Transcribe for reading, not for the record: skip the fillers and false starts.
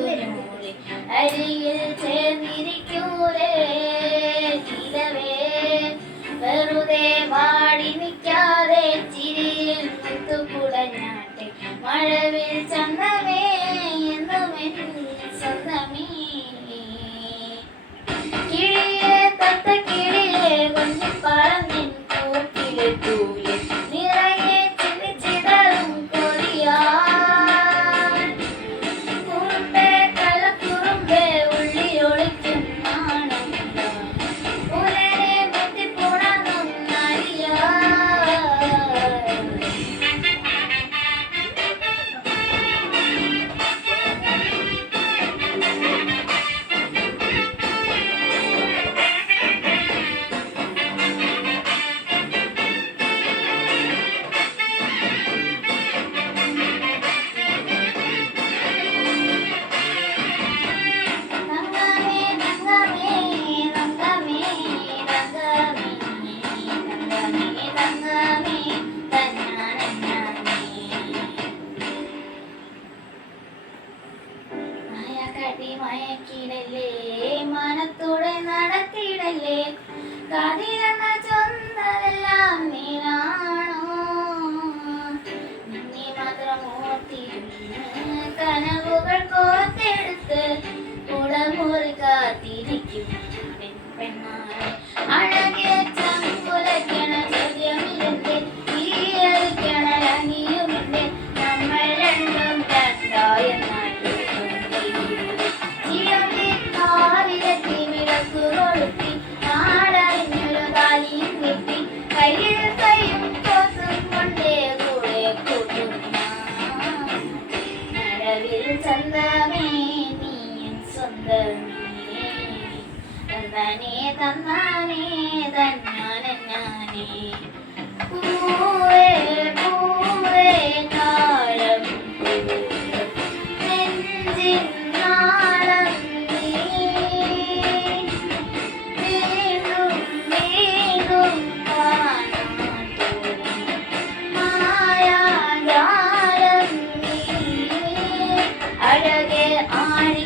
കുഞ്ഞൂലെ അരിയിൽ ചേർന്നിരിക്കൂലേ നിലവേ വെറുതെ വാടി നിൽക്കാതെ ചിരിയിൽ മുത്തുകുടഞ്ഞാട്ടെ മഴവിൽ ചന്തമേ എന്നുമെൻ സ്വന്തമേ കിളിയെ തത്ത കിളിയെ കൊഞ്ചി പറഞ്ഞിൻ കൂട്ടിലെ തൂലെ നിറയെ ചിതറും കൊതിയാൻ കുറുമ്പേ കള്ളക്കുറുമ്പേ ഉള്ളി ഒളിക്കും നാണം പുലരെ ബുദ്ധിപ്പുണർന്നും മയക്കിടല്ലേ മനത്തോടെ നടത്തിടല്ലേ കതിരെന്ന ചൊന്നതെല്ലാം നീരാണോ നിന്നെ മാത്രം ഓർത്തിരുന്ന് കനവുകൾ കോർത്തെടുത്ത് കുടമുറി കാത്തിരിക്കും പെണ്ണാളെ അഴകെ ചങ്കുലയ്ക്കണ ചോദ്യമില്ലെന്റെ ഈയറിക്കണ അനിയുമില്ലേ നമ്മൾ രണ്ടും രണ്ടായെന്നാൽ വിളക്കുകൊളുത്തി നാടറിഞ്ഞൊരു താലിയും കെട്ടി കയ്യിൽ കയ്യും കോത്തും കൊണ്ടേ കൂടെ കൂട്ടുന്ന മഴവിൽ ചന്തമേ നീയൻ സ്വന്തമേ തന്നാനേ തന്നാനേ തന്നാനേ പൂവേ പൂവേ താളം നെഞ്ചിൻ നാളം അഴകെ ആടി